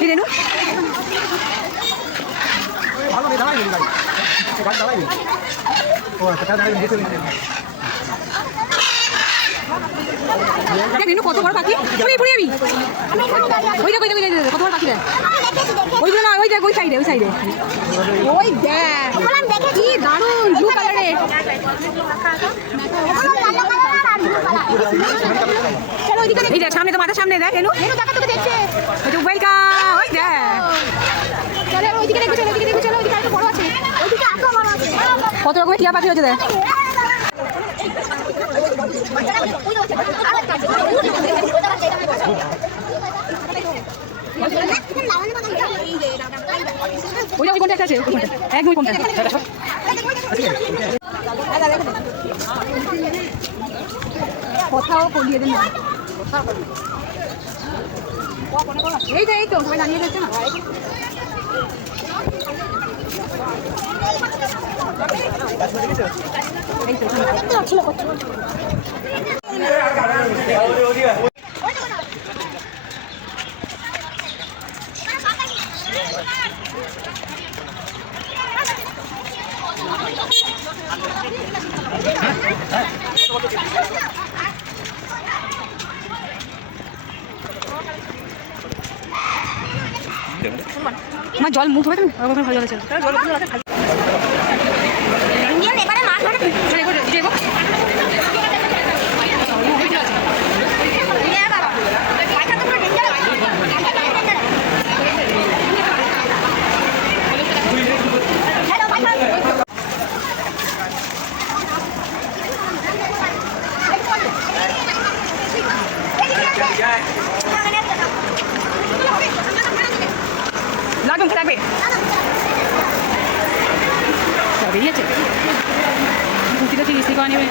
রেনু রেনু কত বড় পাখি পুরি পুরি আমি ওই দেখ কত বড় পাখি দেখ ওইগুলো না ওই দেখ ওই সাইডে ওই দেখ কি দারুণ ব্লু কালারের এই দেখ সামনে তো মাথার সামনে দেখ রেনু ওয়েলকাম ওই দেখ কত রকমের টিয়া পাখি হচ্ছে দেখ ওই কোনটা একটা আছে একদমই কোনটা কোথাও করিয়ে দেন এই তো সবাই দাঁড়িয়ে যাচ্ছে না আমার জল মুখ হবে তুমি ভালো জল আছে লাগবে লাগবে বেরিয়েছে কুর্তিটা কি রিসিভ করে নেবে